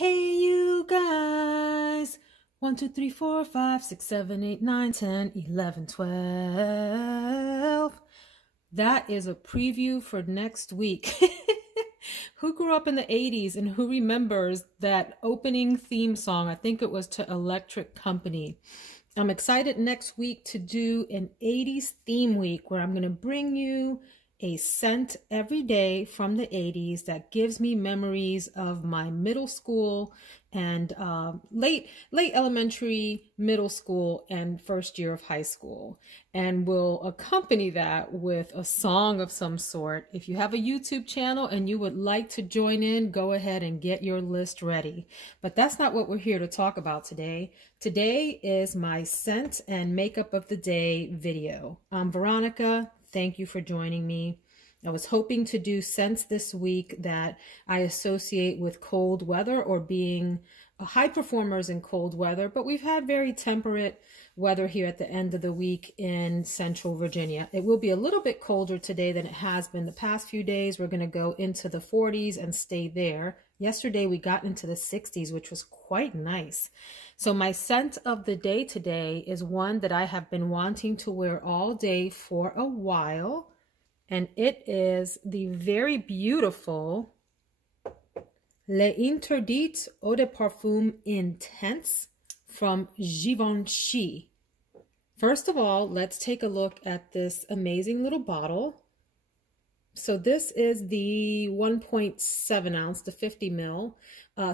Hey you guys, 1, 2, 3, 4, 5, 6, 7, 8, 9, 10, 11, 12. That is a preview for next week. Who grew up in the 80s and who remembers that opening theme song? I think it was to Electric Company. I'm excited next week to do an 80s theme week where I'm going to bring you a scent every day from the 80s that gives me memories of my middle school and late elementary, middle school, and first year of high school. And we'll accompany that with a song of some sort. If you have a YouTube channel and you would like to join in, go ahead and get your list ready. But that's not what we're here to talk about today. Today is my scent and makeup of the day video. I'm Veronica. Thank you for joining me. I was hoping to do scents this week that I associate with cold weather or being high performers in cold weather, but we've had very temperate weather here at the end of the week in Central Virginia. It will be a little bit colder today than it has been the past few days. We're going to go into the 40s and stay there. Yesterday we got into the 60s, which was quite nice. So my scent of the day today is one that I have been wanting to wear all day for a while, and it is the very beautiful LInterdit Eau de Parfum Intense from Givenchy. First of all, let's take a look at this amazing little bottle. So this is the 1.7 ounce, the 50 ml.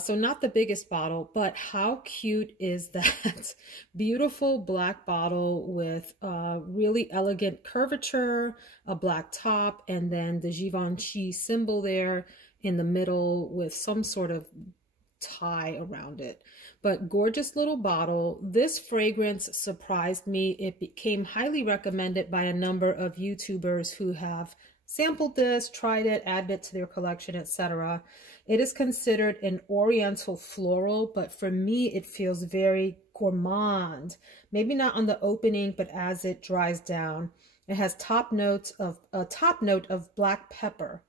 So not the biggest bottle, but how cute is that? Beautiful black bottle with really elegant curvature, a black top, and then the Givenchy symbol there in the middle with some sort of tie around it. But gorgeous little bottle. This fragrance surprised me. It became highly recommended by a number of YouTubers who have sampled this, tried it, added it to their collection, etc. It is considered an oriental floral, but for me it feels very gourmand. Maybe not on the opening, but as it dries down. It has a top note of black pepper.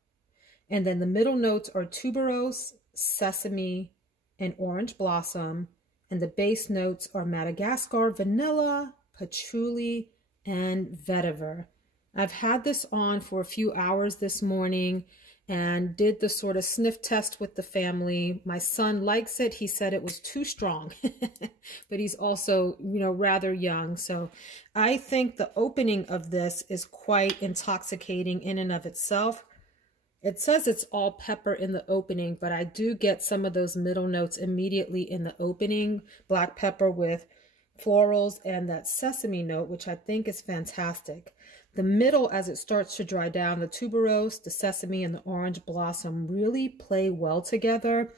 And then the middle notes are tuberose, sesame, and orange blossom. And the base notes are Madagascar, vanilla, patchouli, and vetiver. I've had this on for a few hours this morning and did the sort of sniff test with the family. My son likes it. He said it was too strong, but he's also, rather young. So I think the opening of this is quite intoxicating in and of itself. It says it's all pepper in the opening, but I do get some of those middle notes immediately in the opening. Black pepper with florals and that sesame note, which I think is fantastic. The middle, as it starts to dry down, the tuberose, the sesame, and the orange blossom really play well together.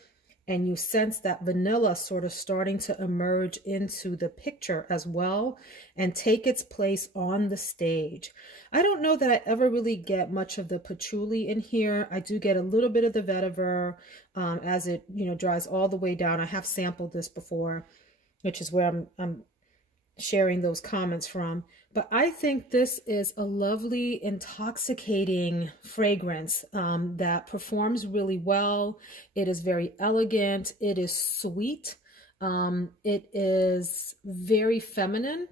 And you sense that vanilla sort of starting to emerge into the picture as well and take its place on the stage. I don't know that I ever really get much of the patchouli in here. I do get a little bit of the vetiver as it, dries all the way down. I have sampled this before, which is where I'm sharing those comments from. But I think this is a lovely, intoxicating fragrance that performs really well. It is very elegant. It is sweet. It is very feminine.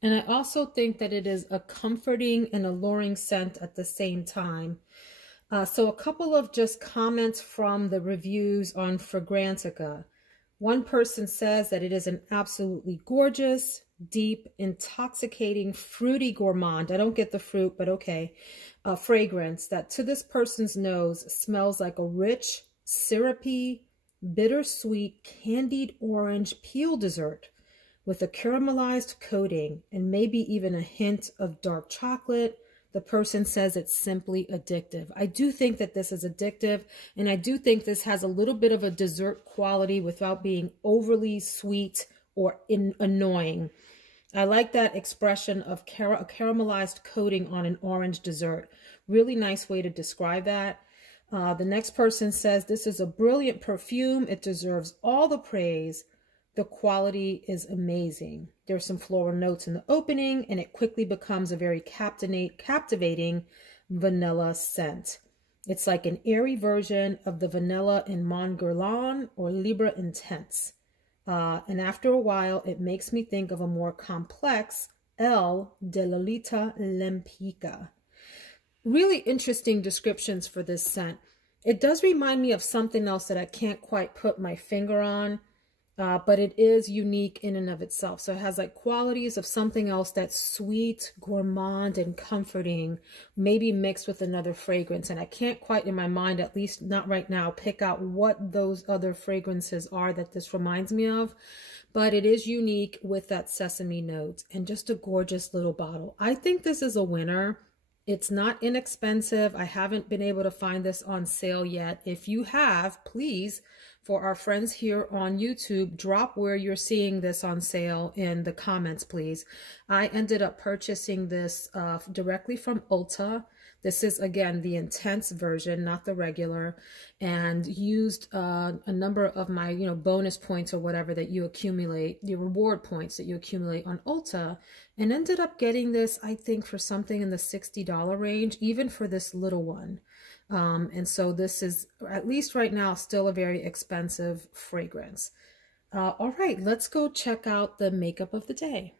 And I also think that it is a comforting and alluring scent at the same time. So a couple of just comments from the reviews on Fragrantica. One person says that it is an absolutely gorgeous, deep, intoxicating, fruity gourmand. I don't get the fruit, but okay. Fragrance that to this person's nose smells like a rich, syrupy, bittersweet, candied orange peel dessert with a caramelized coating and maybe even a hint of dark chocolate. The person says it's simply addictive. I do think that this is addictive, and I do think this has a little bit of a dessert quality without being overly sweet or annoying. I like that expression of a caramelized coating on an orange dessert. Really nice way to describe that. The next person says this is a brilliant perfume. It deserves all the praise. The quality is amazing. There's some floral notes in the opening, and it quickly becomes a very captivating vanilla scent. It's like an airy version of the vanilla in Mon Guerlain or Libre Intense. And after a while, it makes me think of a more complex El de Lolita Lempica. Really interesting descriptions for this scent. It does remind me of something else that I can't quite put my finger on, but it is unique in and of itself. So it has like qualities of something else that's sweet, gourmand, and comforting, maybe mixed with another fragrance. And I can't quite in my mind, at least not right now, pick out what those other fragrances are that this reminds me of. But it is unique with that sesame note and just a gorgeous little bottle. I think this is a winner. It's not inexpensive. I haven't been able to find this on sale yet. If you have, please, for our friends here on YouTube, drop where you're seeing this on sale in the comments, please. I ended up purchasing this directly from Ulta. This is, again, the intense version, not the regular, and used a number of my, bonus points or whatever that you accumulate, the reward points that you accumulate on Ulta, and ended up getting this, I think, for something in the $60 range, even for this little one. And so this is, at least right now, still a very expensive fragrance. All right, let's go check out the makeup of the day.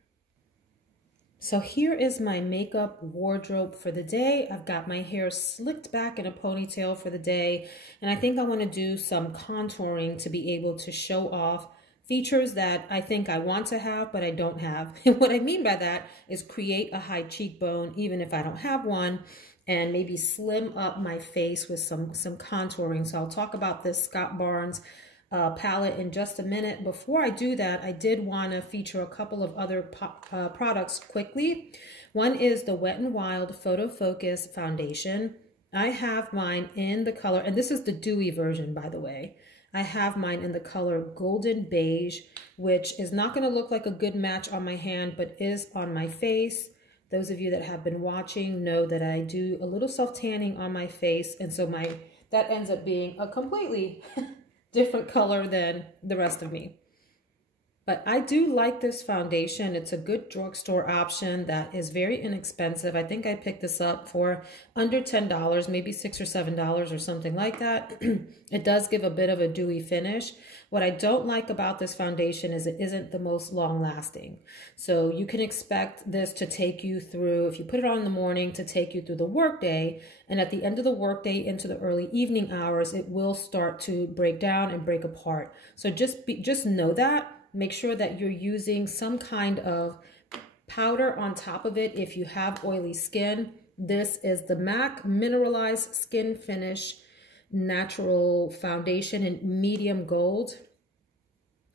So here is my makeup wardrobe for the day. I've got my hair slicked back in a ponytail for the day, and I think I want to do some contouring to be able to show off features that I think I want to have, but I don't have. And what I mean by that is create a high cheekbone, even if I don't have one, and maybe slim up my face with some contouring. So I'll talk about this Scott Barnes palette in just a minute. Before I do that, I did want to feature a couple of other products quickly. One is the Wet n Wild Photofocus foundation. I have mine in the color, and this is the dewy version, by the way. I have mine in the color Golden Beige, which is not going to look like a good match on my hand, but is on my face. Those of you that have been watching know that I do a little self-tanning on my face, and so that ends up being a completely different color than the rest of me. But I do like this foundation. It's a good drugstore option that is very inexpensive. I think I picked this up for under $10, maybe $6 or $7 or something like that. It does give a bit of a dewy finish. What I don't like about this foundation is it isn't the most long lasting. So you can expect this to take you through, if you put it on in the morning, to take you through the workday. And at the end of the workday into the early evening hours, it will start to break down and break apart. So just know that. Make sure that you're using some kind of powder on top of it if you have oily skin. This is the MAC Mineralized Skin Finish Natural Foundation in medium gold.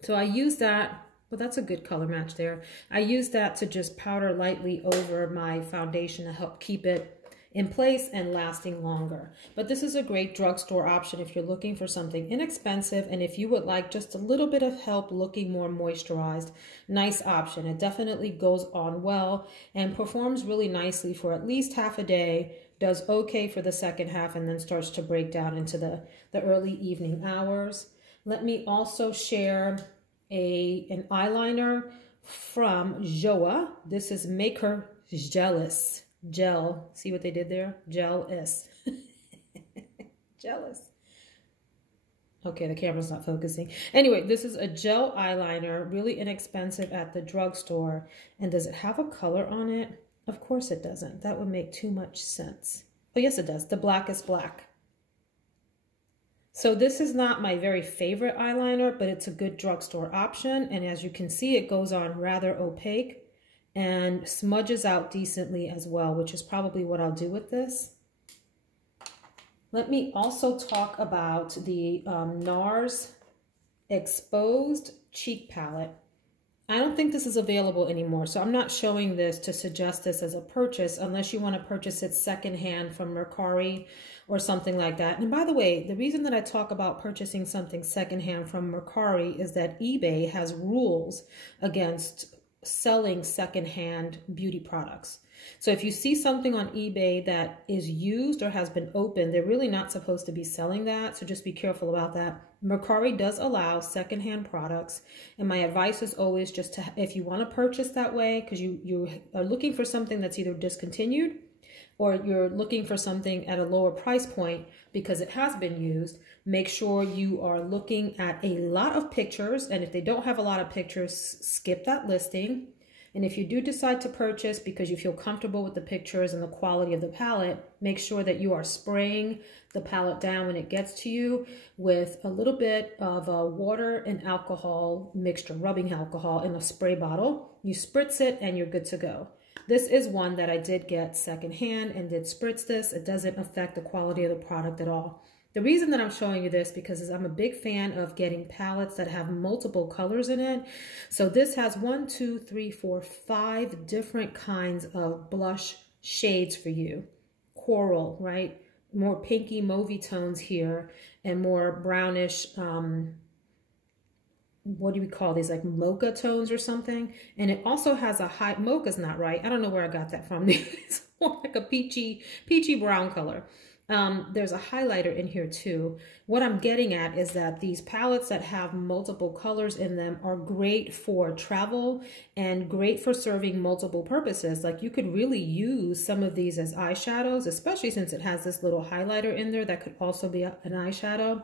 So I use that, well, that's a good color match there. I use that to just powder lightly over my foundation to help keep it in place and lasting longer. But this is a great drugstore option if you're looking for something inexpensive and if you would like just a little bit of help looking more moisturized. Nice option. It definitely goes on well and performs really nicely for at least half a day, does okay for the second half, and then starts to break down into the early evening hours. Let me also share an eyeliner from Joa. This is Make Her Jealous. Gel. See what they did there? Jealous. Jealous. Okay, the camera's not focusing. Anyway, this is a gel eyeliner, really inexpensive at the drugstore. And does it have a color on it? Of course it doesn't. That would make too much sense. Oh, yes, it does. The blackest black. So this is not my very favorite eyeliner, but it's a good drugstore option. And as you can see, it goes on rather opaque and smudges out decently as well, which is probably what I'll do with this. Let me also talk about the NARS Exposed Cheek Palette. I don't think this is available anymore, so I'm not showing this to suggest this as a purchase unless you want to purchase it secondhand from Mercari or something like that. And by the way, the reason that I talk about purchasing something secondhand from Mercari is that eBay has rules against selling secondhand beauty products. So if you see something on eBay that is used or has been opened, they're really not supposed to be selling that. So just be careful about that. Mercari does allow secondhand products. And my advice is always just to, if you want to purchase that way, because you are looking for something that's either discontinued or you're looking for something at a lower price point because it has been used, make sure you are looking at a lot of pictures. And if they don't have a lot of pictures, skip that listing. And if you do decide to purchase because you feel comfortable with the pictures and the quality of the palette, make sure that you are spraying the palette down when it gets to you with a little bit of water and alcohol mixture, rubbing alcohol in a spray bottle. You spritz it and you're good to go. This is one that I did get secondhand and did spritz this. It doesn't affect the quality of the product at all. The reason that I'm showing you this because I'm a big fan of getting palettes that have multiple colors in it. So this has 1, 2, 3, 4, 5 different kinds of blush shades for you. Coral, right? More pinky mauvey tones here and more brownish, what do we call these, like mocha tones or something? And it also has a high, mocha's not right. I don't know where I got that from. It's more like a peachy brown color. There's a highlighter in here too. What I'm getting at is that these palettes that have multiple colors in them are great for travel and great for serving multiple purposes. Like you could really use some of these as eyeshadows, especially since it has this little highlighter in there that could also be an eyeshadow.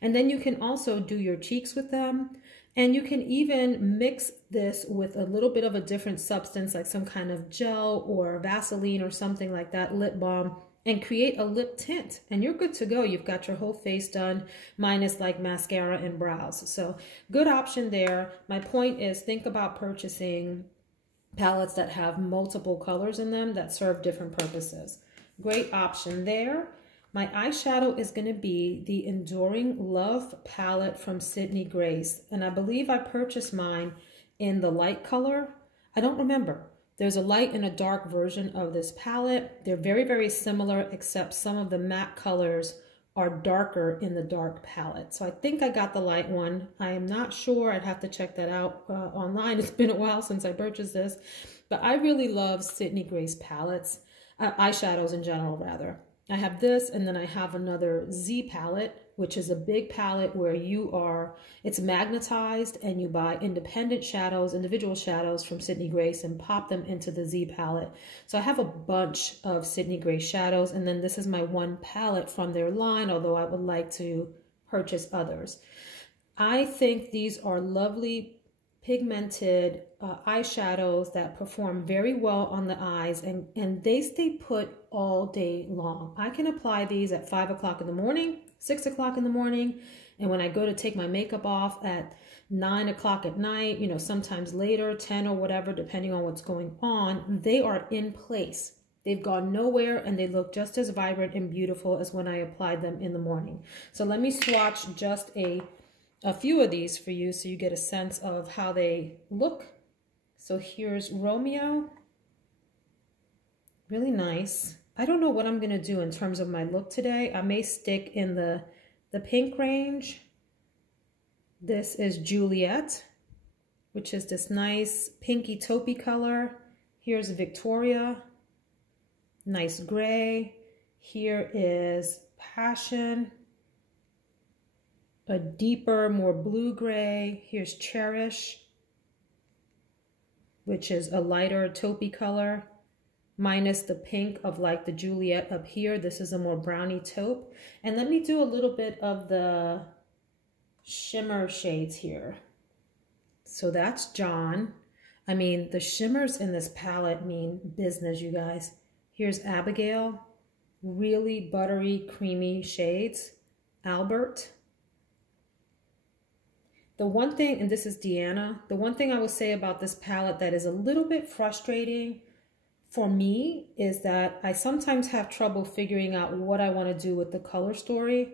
And then you can also do your cheeks with them. And you can even mix this with a little bit of a different substance, like some kind of gel or Vaseline or something like that, lip balm, and create a lip tint, and you're good to go. You've got your whole face done, minus like mascara and brows. So good option there. My point is, think about purchasing palettes that have multiple colors in them that serve different purposes. Great option there. My eyeshadow is going to be the Enduring Love palette from Sydney Grace, and I believe I purchased mine in the light color. I don't remember. There's a light and a dark version of this palette. They're very, very similar, except some of the matte colors are darker in the dark palette. So I think I got the light one. I am not sure. I'd have to check that out online. It's been a while since I purchased this. But I really love Sydney Grace palettes, eyeshadows in general, rather. I have this, and then I have another Z palette, which is a big palette where it's magnetized and you buy independent shadows, individual shadows from Sydney Grace and pop them into the Z palette. So I have a bunch of Sydney Grace shadows, and then this is my one palette from their line, although I would like to purchase others. I think these are lovely pigmented eyeshadows that perform very well on the eyes, and they stay put all day long. I can apply these at 5 o'clock in the morning, 6 o'clock in the morning, and when I go to take my makeup off at 9 o'clock at night, you know, sometimes later, 10 or whatever, depending on what's going on, they are in place. They've gone nowhere, and they look just as vibrant and beautiful as when I applied them in the morning. So let me swatch just a few of these for you so you get a sense of how they look. So here's Romeo. Really nice. I don't know what I'm going to do in terms of my look today. I may stick in the pink range. This is Juliet, which is this nice pinky taupey color. Here's Victoria. Nice gray. Here is Passion. A deeper, more blue-gray. Here's Cherish, which is a lighter taupey color, minus the pink of like the Juliet up here. This is a more brownie taupe. And let me do a little bit of the shimmer shades here. So that's John. I mean, the shimmers in this palette mean business, you guys. Here's Abigail. Really buttery, creamy shades. Albert. The one thing, and this is Deanna, the one thing I will say about this palette that is a little bit frustrating for me is that I sometimes have trouble figuring out what I want to do with the color story.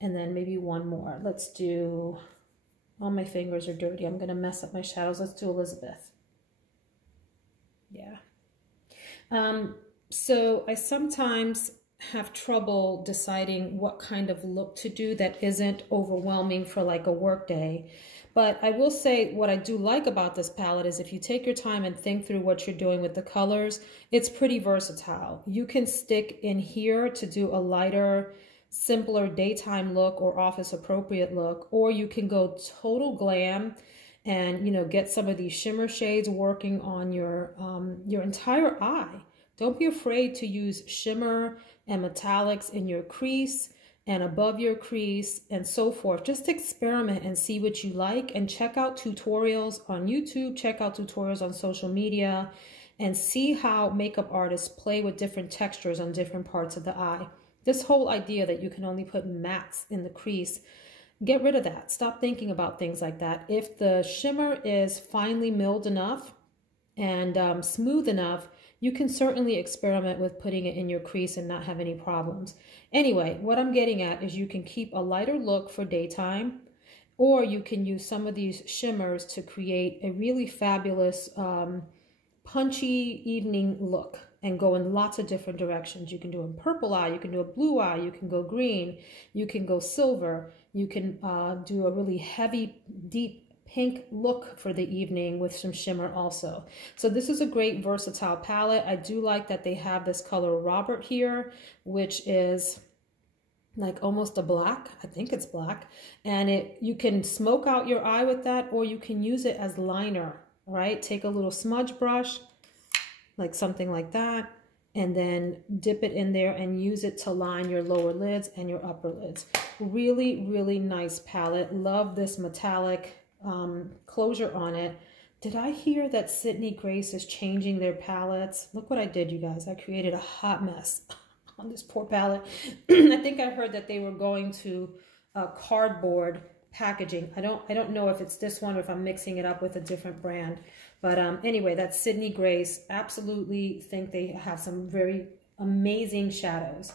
And then maybe one more. Let's do, all my fingers are dirty. I'm going to mess up my shadows. Let's do Elizabeth. Yeah. So I sometimes have trouble deciding what kind of look to do that isn't overwhelming for like a work day. But I will say what I do like about this palette is if you take your time and think through what you're doing with the colors, it's pretty versatile. You can stick in here to do a lighter, simpler daytime look or office appropriate look, or you can go total glam and, you know, get some of these shimmer shades working on your entire eye. Don't be afraid to use shimmer and metallics in your crease and above your crease and so forth. Just experiment and see what you like, and check out tutorials on YouTube, check out tutorials on social media, and see how makeup artists play with different textures on different parts of the eye. This whole idea that you can only put mattes in the crease, get rid of that. Stop thinking about things like that. If the shimmer is finely milled enough and smooth enough, you can certainly experiment with putting it in your crease and not have any problems. Anyway, what I'm getting at is you can keep a lighter look for daytime, or you can use some of these shimmers to create a really fabulous punchy evening look and go in lots of different directions. You can do a purple eye, you can do a blue eye, you can go green, you can go silver, you can do a really heavy, deep pink look for the evening with some shimmer also. So this is a great versatile palette. I do like that they have this color Robert here, which is like almost a black. I think it's black. And you can smoke out your eye with that, or you can use it as liner, right? Take a little smudge brush, like something like that, and then dip it in there and use it to line your lower lids and your upper lids. Really, really nice palette. Love this metallic closure on it. Did I hear that Sydney Grace is changing their palettes? Look what I did, you guys. I created a hot mess on this poor palette. I think I heard that they were going to cardboard packaging. I don't know if it's this one or if I'm mixing it up with a different brand. But anyway, that's Sydney Grace. Absolutely think they have some very amazing shadows.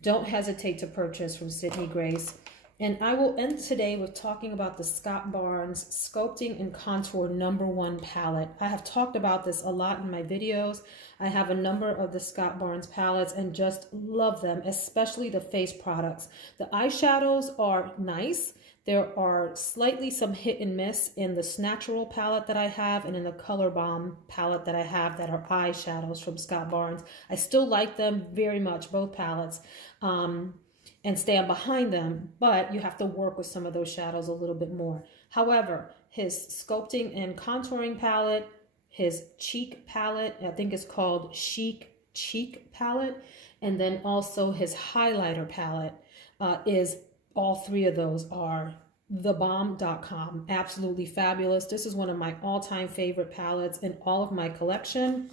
Don't hesitate to purchase from Sydney Grace. And I will end today with talking about the Scott Barnes Sculpting and Contour #1 palette. I have talked about this a lot in my videos. I have a number of the Scott Barnes palettes and just love them, especially the face products. The eyeshadows are nice. There are slightly some hit and miss in the Snatchural palette that I have and in the Color Bomb palette that I have that are eyeshadows from Scott Barnes. I still like them very much, both palettes, and stand behind them, but you have to work with some of those shadows a little bit more. However, his Sculpting and Contouring palette, his Cheek palette, I think it's called Chic Cheek palette, and then also his highlighter palette all three of those are thebomb.com. Absolutely fabulous. This is one of my all-time favorite palettes in all of my collection.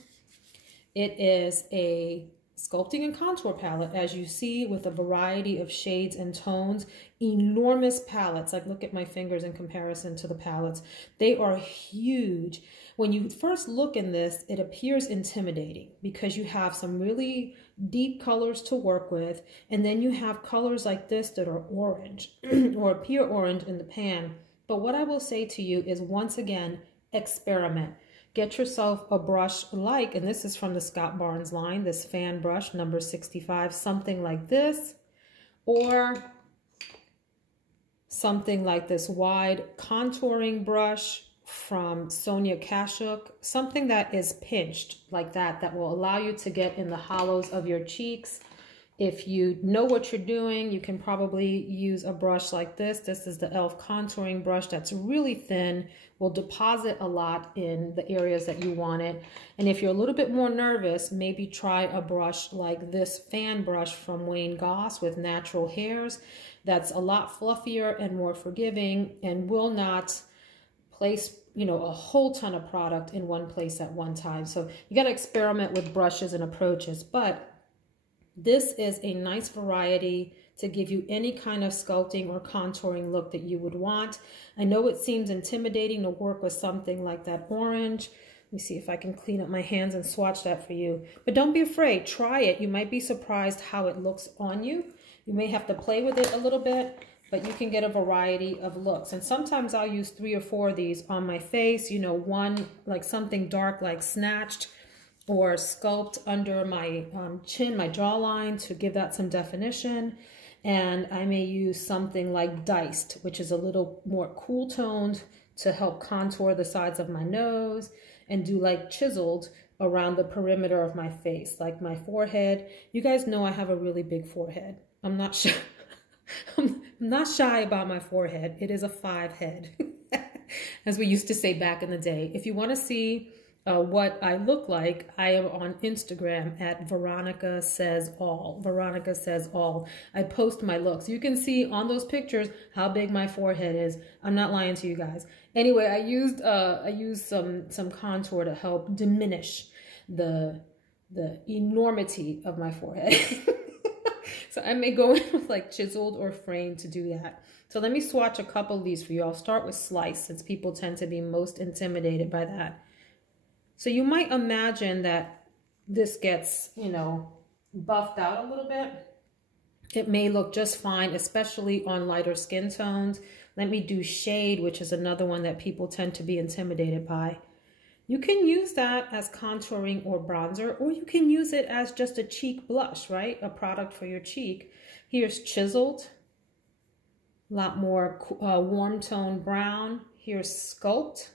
It is a Sculpting and Contour palette, as you see, with a variety of shades and tones. Enormous palettes. Like, look at my fingers in comparison to the palettes. They are huge. When you first look in this, it appears intimidating because you have some really deep colors to work with, and then you have colors like this that are orange or appear orange in the pan. But what I will say to you is, once again, experiment. Get yourself a brush like, and this is from the Scott Barnes line, this fan brush number 65, something like this, or something like this wide contouring brush from Sonia Kashuk, something that is pinched like that, that will allow you to get in the hollows of your cheeks. If you know what you're doing, you can probably use a brush like this. This is the e.l.f. contouring brush that's really thin, will deposit a lot in the areas that you want it. And if you're a little bit more nervous, maybe try a brush like this fan brush from Wayne Goss with natural hairs. That's a lot fluffier and more forgiving and will not place, you know, a whole ton of product in one place at one time. So you got to experiment with brushes and approaches, but this is a nice variety to give you any kind of sculpting or contouring look that you would want. I know it seems intimidating to work with something like that orange. Let me see if I can clean up my hands and swatch that for you. But don't be afraid, try it. You might be surprised how it looks on you. You may have to play with it a little bit, but you can get a variety of looks. And sometimes I'll use 3 or 4 of these on my face, you know, one like something dark like Snatched, or sculpt under my chin, my jawline, to give that some definition. And I may use something like Diced, which is a little more cool toned to help contour the sides of my nose, and do like Chiseled around the perimeter of my face, like my forehead. You guys know I have a really big forehead. I'm not shy. I'm not shy about my forehead. It is a 5 head, as we used to say back in the day. If you want to see what I look like, I am on Instagram at Veronica Says All. Veronica Says All. I post my looks. You can see on those pictures how big my forehead is. I'm not lying to you guys. Anyway, I used some contour to help diminish the enormity of my forehead. So I may go in with like chiseled or framed to do that. So let me swatch a couple of these for you. I'll start with Slice, since people tend to be most intimidated by that. So you might imagine that this gets, you know, buffed out a little bit. It may look just fine, especially on lighter skin tones. Let me do Shade, which is another one that people tend to be intimidated by. You can use that as contouring or bronzer, or you can use it as just a cheek blush, right? A product for your cheek. Here's Chiseled, a lot more warm toned brown. Here's Sculpt.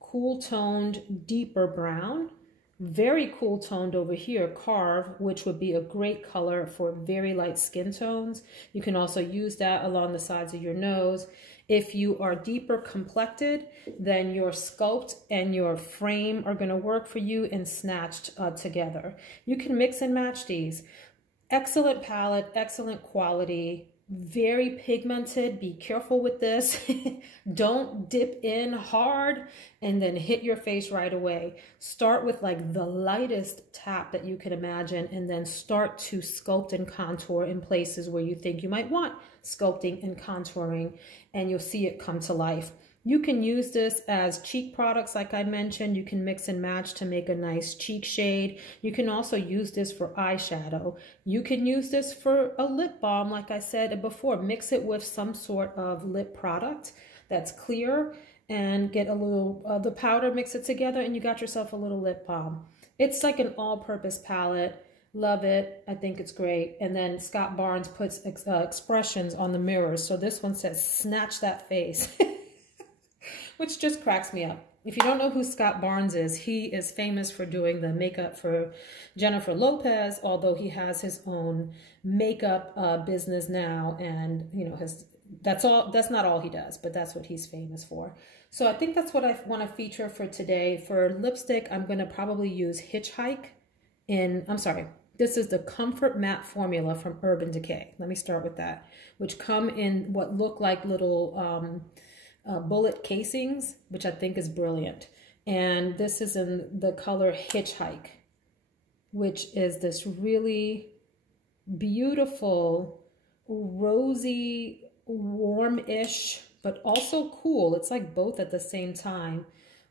Cool toned, deeper brown. Very cool toned over here, Carve, which would be a great color for very light skin tones. You can also use that along the sides of your nose. If you are deeper complected, then your Sculpt and your Frame are going to work for you and snatched together. You can mix and match these. Excellent palette, excellent quality. Very pigmented. Be careful with this. Don't dip in hard and then hit your face right away. Start with like the lightest tap that you can imagine, and then start to sculpt and contour in places where you think you might want sculpting and contouring, and you'll see it come to life. You can use this as cheek products, like I mentioned. You can mix and match to make a nice cheek shade. You can also use this for eyeshadow. You can use this for a lip balm, like I said before. Mix it with some sort of lip product that's clear and get a little, the powder, mix it together, and you got yourself a little lip balm. It's like an all-purpose palette. Love it. I think it's great. And then Scott Barnes puts expressions on the mirrors. So this one says, snatch that face. Which just cracks me up. If you don't know who Scott Barnes is, he is famous for doing the makeup for Jennifer Lopez, although he has his own makeup business now, and you know, that's not all he does, but that's what he's famous for. So I think that's what I want to feature for today. For lipstick, I'm going to probably use Hitchhike this is the Comfort Matte Formula from Urban Decay. Let me start with that, which come in what look like little bullet casings, which I think is brilliant. And this is in the color Hitchhike, which is this really beautiful, rosy, warm-ish, but also cool. It's like both at the same time.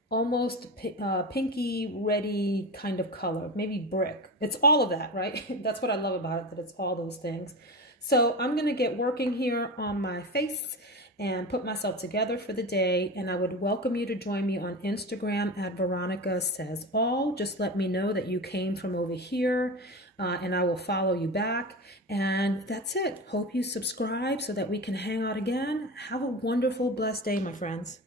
Almost pinky, reddy kind of color, maybe brick. It's all of that, right? That's what I love about it, that it's all those things. So I'm gonna get working here on my face and put myself together for the day. And I would welcome you to join me on Instagram at Veronica Says All. Just let me know that you came from over here, and I will follow you back. And that's it. Hope you subscribe so that we can hang out again. Have a wonderful, blessed day, my friends.